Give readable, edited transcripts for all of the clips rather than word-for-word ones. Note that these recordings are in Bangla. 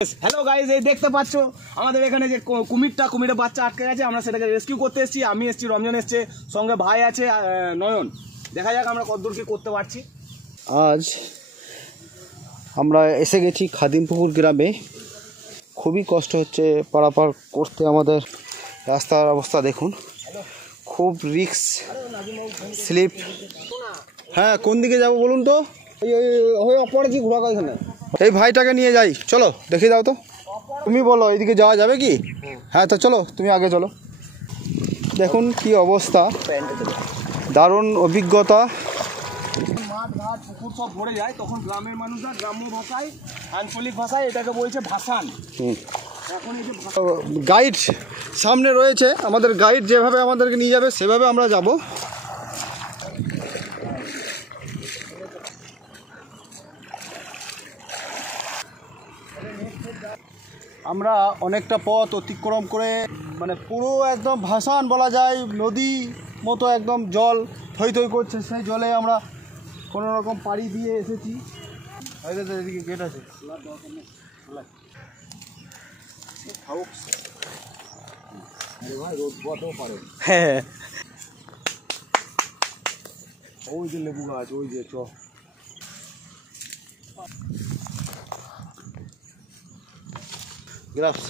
হ্যালো গাইস, এই দেখতে পাচ্ছ আমাদের এখানে যে কুমিরের বাচ্চা আটকে গেছে। আমরা সেটাকে রেস্কিউ করতে এসেছি। আমি এসেছি, রমজান এসছে, সঙ্গে ভাই আছে নয়ন। দেখা যাক আমরা কতদূর কি করতে পারছি। আজ আমরা এসে গেছি খাদিমপুকুর গ্রামে। খুবই কষ্ট হচ্ছে পারাপার করতে। আমাদের রাস্তার অবস্থা দেখুন, খুব রিস্ক, স্লিপ। হ্যাঁ, কোন দিকে যাব বলুন তো? অপরে কি ঘোরা এখানে এই ভাইটাকে নিয়ে যাই, চলো দেখিয়ে দাও তো। তুমি বলো এইদিকে যাওয়া যাবে কি? হ্যাঁ, তো চলো, তুমি আগে চলো। দেখুন কি অবস্থা, দারুণ অভিজ্ঞতা। মাঠ ঘাট পুকুর সব ভরে যায়, তখন গ্রামের মানুষরা গ্রাম্য ভাষায়, আঞ্চলিক ভাষায় এটাকে বলছে ভাসান। এখন এই যে গাইড সামনে রয়েছে, আমাদের গাইড যেভাবে আমাদেরকে নিয়ে যাবে সেভাবে আমরা যাব। আমরা অনেকটা পথ অতিক্রম করে মানে পুরো একদম ভাসান বলা যায়, নদী মতো একদম জল থই থই করছে। সেই জলে আমরা কোনো রকম পাড়ি দিয়ে এসেছি। এদিকে গেট আছে, হ্যাঁ, ওই যে লেবু গাছ, ওই যে চ গ্রাফস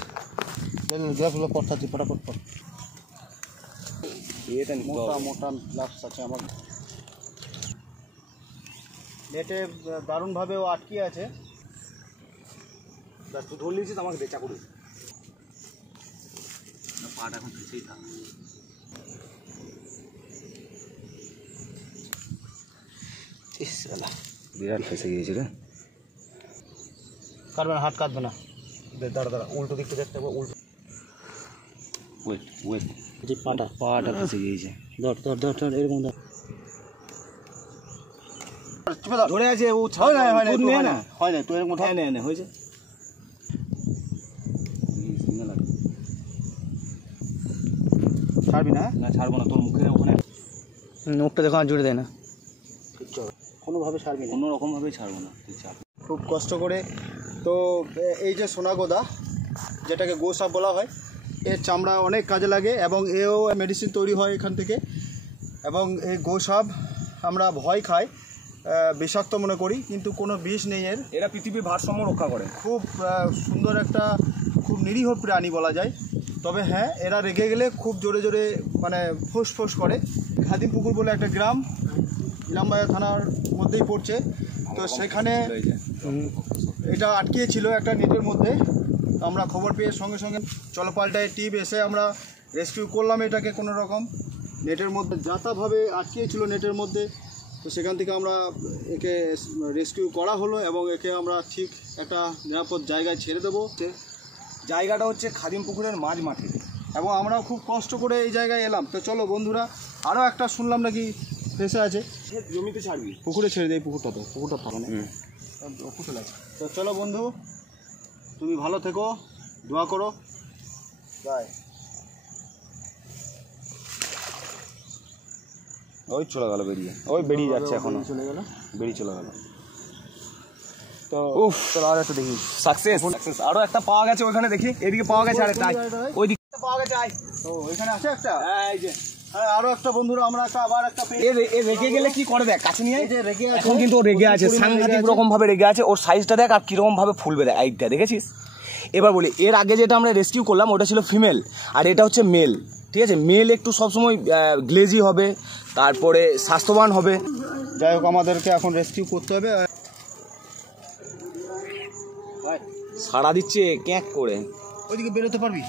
গ্রাফগুলো পড়তাছি ফটাফট পড়। এটা মোটা মোটা গ্লাভস আছে আমার। নেটে দারুণভাবে ও আটকে আছে। তুই ধরে নিয়েছিস, আমাকে বেচা করে পাটা এখন ফেসেই থাক। বিরাট ফেসে গিয়েছে রে। কাটবে না, হাত কাটবে না। দাঁড়া দাঁড়া, উল্টো দিকটা দেখতে হবে। উল্টো ওয়েট ওয়েট, যে পাটা ফেসে গিয়েছে। ধর ধর ধর ধর, এরকম ধর। ধরে আছে ও, হয় না তো এরকম ধর। নে হয়েছে। ছাড়বি না? না ছাড়বো না, তোর মুখের ওখানে নোকটা দেখো আর জুড়ে দেয় না, কোনোভাবে ছাড়বি না। কোনো রকমভাবেই ছাড়বো না, তুই ছাড়। খুব কষ্ট করে। তো এই যে সোনাগোদা, যেটাকে গোসাপ বলা হয়, এর চামড়া অনেক কাজে লাগে এবং এও মেডিসিন তৈরি হয় এখান থেকে। এবং এই গোসাপ আমরা ভয় খাই, বিষাক্ত মনে করি, কিন্তু কোনো বিষ নেই এর। এরা পৃথিবীর ভারসাম্য রক্ষা করে। খুব সুন্দর একটা, খুব নিরীহ প্রাণী বলা যায়। তবে হ্যাঁ, এরা রেগে গেলে খুব জোরে জোরে মানে ফোঁস করে। খাদিমপুকুর বলে একটা গ্রাম ইলামবাজার থানার মধ্যেই পড়ছে। তো সেখানে এটা আটকিয়েছিল একটা নেটের মধ্যে। আমরা খবর পেয়ে সঙ্গে সঙ্গে চলপাল্টায় টিম এসে আমরা রেস্কিউ করলাম এটাকে। কোনো রকম নেটের মধ্যে যাতাভাবে আটকিয়েছিল নেটের মধ্যে। তো সেখান থেকে আমরা একে রেস্কিউ করা হলো এবং একে আমরা ঠিক একটা নিরাপদ জায়গায় ছেড়ে দেবো। জায়গাটা হচ্ছে খাদিমপুকুরের মাঝ মাঠে, এবং আমরাও খুব কষ্ট করে এই জায়গায় এলাম। তো চলো বন্ধুরা, আরও একটা শুনলাম নাকি ফেসে আছে। জমিতে ছাড়বি, পুকুরে ছেড়ে দেয়। পুকুরটা থাকে না, পুকুর আছে। তো চলো বন্ধু, তুমি ভালো থেকো, দোয়া করো। বাই। ওই চলে গেল বেরিয়ে, ওই বেরিয়ে যাচ্ছে এখনো, চলে গেল, বেরিয়ে চলে গেল। তো চলো আর একটা দেখি। সাকসেস, আরো একটা পাওয়া গেছে ওইখানে, দেখি এদিকে পাওয়া গেছে আরেকটা, ওই দিকে পাওয়া গেছে। তো ওইখানে আছে একটা, এই যে হ্যাঁ আরো একটা। বন্ধুরা আমরা আবার একটা রেগে গেলে কি করে দেখ, কাছে নিয়ে রেগে আছে। এখন কিন্তু ও রেগে আছে, সাংঘাতিক রকম ভাবে রেগে আছে। ওর সাইজটা দেখ আর কিরকম ভাবে ফুলবে দেখ, এইটা দেখেছিস? এবার বলি, এর আগে যেটা আমরা রেস্কিউ করলাম ওটা ছিল ফিমেল, আর এটা হচ্ছে মেল। ঠিক আছে, মেল একটু সবসময় গ্লেজি হবে, তারপরে স্বাস্থ্যবান হবে। যাই হোক, আমাদেরকে এখন রেস্কিউ করতে হবে। সাড়া দিচ্ছে ক্যাঁক করে। ওইদিকে বেরোতে পারবি?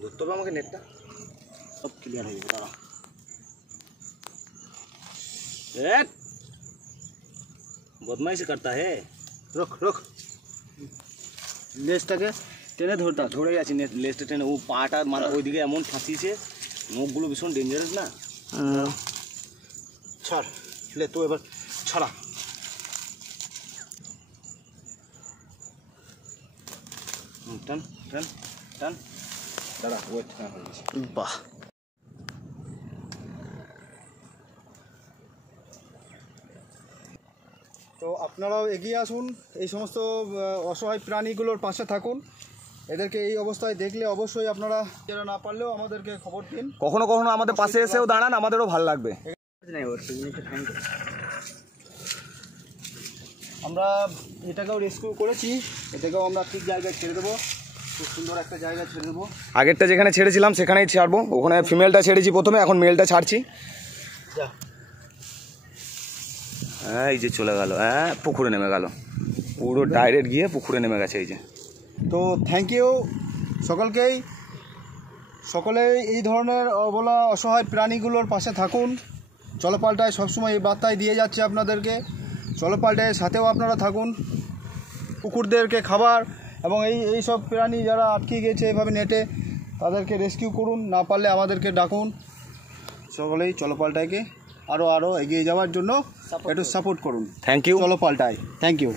ধরতে হবে আমাকে নেটটা, সব ক্লিয়ার হয়ে যাবে। দাঁড়া, বদমাইশি করতা হে। রোক লেজটাকে টেনে ধরতে। ধরে গেছি লেজটা টেনে, ও পাটা মানে ওইদিকে এমন ফাঁসিয়েছে, নখগুলো ভীষণ ডেঞ্জারাস না। ছাড়, লে তো এবার ছাড়া। টান টান টান, দাঁড়া ওয়েট। বাহ, তো আপনারাও এগিয়ে আসুন, এই সমস্ত অসহায় প্রাণীগুলোর পাশে থাকুন। এদেরকে এই অবস্থায় দেখলে অবশ্যই আপনারা যারা না পারলেও আমাদেরকে খবর দিন। কখনো কখনো আমাদের পাশে এসেও দাঁড়ান, আমাদেরও ভালো লাগবে। আমরা এটাকেও রেস্কিউ করেছি, এটাকেও আমরা ঠিক জায়গায় ছেড়ে দেবো, খুব সুন্দর একটা জায়গায় ছেড়ে দেবো। আগেরটা যেখানে ছেড়েছিলাম সেখানেই ছাড়বো, ওখানে ফিমেলটা ছেড়েছি প্রথমে, এখন মেলটা ছাড়ছি। হ্যাঁ এই যে চলে গেল, হ্যাঁ পুকুরে নেমে গেল, পুরো ডাইরেক্ট গিয়ে পুকুরে নেমে গেছে এই যে। তো থ্যাংক ইউ সকলকেই, সকলেই এই ধরনের অবলা অসহায় প্রাণীগুলোর পাশে থাকুন। চলপাল্টায় সবসময় এই বার্তায় দিয়ে যাচ্ছে আপনাদেরকে, চলপাল্টায় সাথেও আপনারা থাকুন। কুকুরদেরকে খাবার এবং এই সব প্রাণী যারা আটকে গেছে এভাবে নেটে, তাদেরকে রেস্কিউ করুন, না পারলে আমাদেরকে ডাকুন। সকলেই চলপাল্টায়কে আরও এগিয়ে যাওয়ার জন্য একটু সাপোর্ট করুন। Thank you. চলপাল্টায় থ্যাংক ইউ।